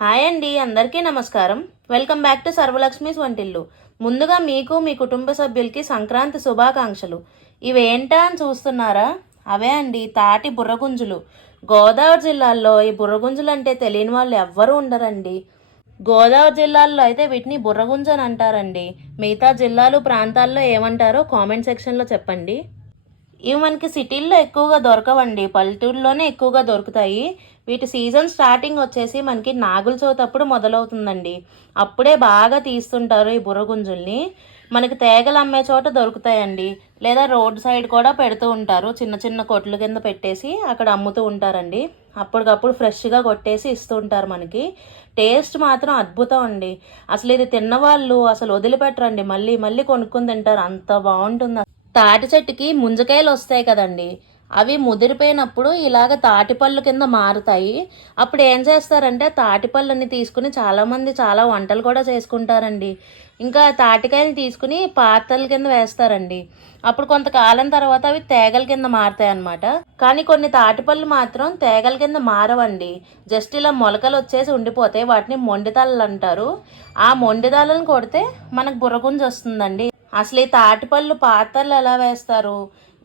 Hi అండి, అందరికీ నమస్కారం. వెల్కమ్ బ్యాక్ టు సర్వలక్ష్మీస్ వంటిల్లు. ముందుగా మీకు మీ కుటుంబ సభ్యులకి సంక్రాంతి శుభాకాంక్షలు. ఇవేంటా అని చూస్తున్నారా? అవే అండి, తాటి బుర్రగుంజులు. గోదావరి జిల్లాల్లో ఈ బుర్రగుంజులు అంటే తెలియని వాళ్ళు ఎవ్వరూ ఉండరండి. గోదావరి జిల్లాల్లో అయితే వీటిని బుర్రగుంజు అని అంటారండి. మిగతా జిల్లాలు ప్రాంతాల్లో ఏమంటారో కామెంట్ సెక్షన్లో చెప్పండి. ఇవి మనకి సిటీల్లో ఎక్కువగా దొరకవండి, పల్లెటూరులోనే ఎక్కువగా దొరుకుతాయి. వీటి సీజన్ స్టార్టింగ్ వచ్చేసి మనకి నాగుల చవితి అప్పుడు మొదలవుతుందండి. అప్పుడే బాగా తీస్తుంటారు ఈ బుర్రగుంజుల్ని. మనకి తేగలు అమ్మే చోట దొరుకుతాయండి, లేదా రోడ్ సైడ్ కూడా పెడుతూ ఉంటారు. చిన్న చిన్న కొట్లు కింద పెట్టేసి అక్కడ అమ్ముతూ ఉంటారండి. అప్పటికప్పుడు ఫ్రెష్గా కొట్టేసి ఇస్తూ ఉంటారు మనకి. టేస్ట్ మాత్రం అద్భుతం అండి. అసలు ఇది తిన్నవాళ్ళు అసలు వదిలిపెట్టరండి, మళ్ళీ మళ్ళీ కొనుక్కొని తింటారు, అంత బాగుంటుంది. తాటి చెట్టుకి ముంజకాయలు వస్తాయి కదండి, అవి ముదిరిపోయినప్పుడు ఇలాగ తాటిపళ్ళు కింద మారుతాయి. అప్పుడు ఏం చేస్తారంటే తాటిపళ్ళని తీసుకుని చాలామంది చాలా వంటలు కూడా చేసుకుంటారండి. ఇంకా తాటికాయలు తీసుకుని పాతల కింద వేస్తారండి. అప్పుడు కొంతకాలం తర్వాత అవి తేగల కింద మారుతాయి అన్నమాట. కానీ కొన్ని తాటిపళ్ళు మాత్రం తేగల కింద మారవండి, జస్ట్ ఇలా మొలకలు వచ్చేసి ఉండిపోతాయి. వాటిని మొండితాళ్ళు అంటారు. ఆ మొండితాళ్ళని కొడితే మనకు బుర్రగుంజ వస్తుందండి. అసలు ఈ తాటిపళ్ళు పాతర్లు ఎలా వేస్తారు,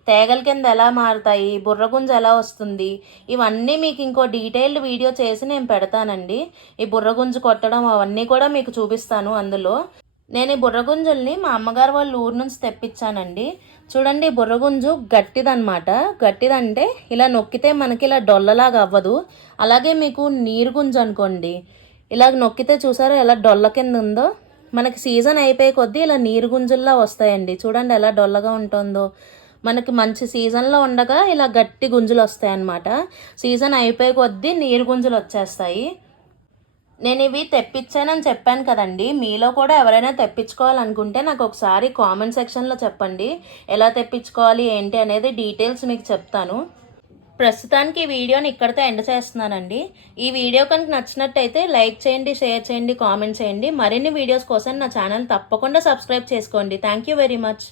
తేగల కింద ఎలా మారుతాయి, బుర్రగుంజ ఎలా వస్తుంది, ఇవన్నీ మీకు ఇంకో డీటెయిల్డ్ వీడియో చేసి నేను పెడతానండి. ఈ బుర్రగుంజు కొట్టడం అవన్నీ కూడా మీకు చూపిస్తాను అందులో. నేను ఈ బుర్రగుంజుల్ని మా అమ్మగారు వాళ్ళ ఊరు నుంచి తెప్పించానండి. చూడండి, బుర్రగుంజు గట్టిదనమాట. గట్టిదంటే ఇలా నొక్కితే మనకి ఇలా డొల్లలాగా అవ్వదు. అలాగే మీకు నీరుగుంజు అనుకోండి, ఇలాగ నొక్కితే చూసారో ఎలా డొల్ల కింద ఉందో, మనకి సీజన్ అయిపోయే కొద్దీ ఇలా నీరు గుంజుల్లా వస్తాయండి. చూడండి ఎలా డొల్లగా ఉంటుందో. మనకి మంచి సీజన్లో ఉండగా ఇలా గట్టి గుంజులు వస్తాయి అన్నమాట. సీజన్ అయిపోయే కొద్దీ నీరు గుంజులు వచ్చేస్తాయి. నేను ఇవి తెప్పించానని చెప్పాను కదండి, మీలో కూడా ఎవరైనా తెప్పించుకోవాలనుకుంటే నాకు ఒకసారి కామెంట్ సెక్షన్లో చెప్పండి. ఎలా తెప్పించుకోవాలి ఏంటి అనేది డీటెయిల్స్ మీకు చెప్తాను. ప్రస్తుతానికి ఈ వీడియోని ఇక్కడితో ఎండ్ చేస్తున్నానండి. ఈ వీడియో కనుక నచ్చినట్టయితే లైక్ చేయండి, షేర్ చేయండి, కామెంట్ చేయండి. మరిన్ని వీడియోస్ కోసం నా ఛానల్ తప్పకుండా సబ్స్క్రైబ్ చేసుకోండి. Thank you very much.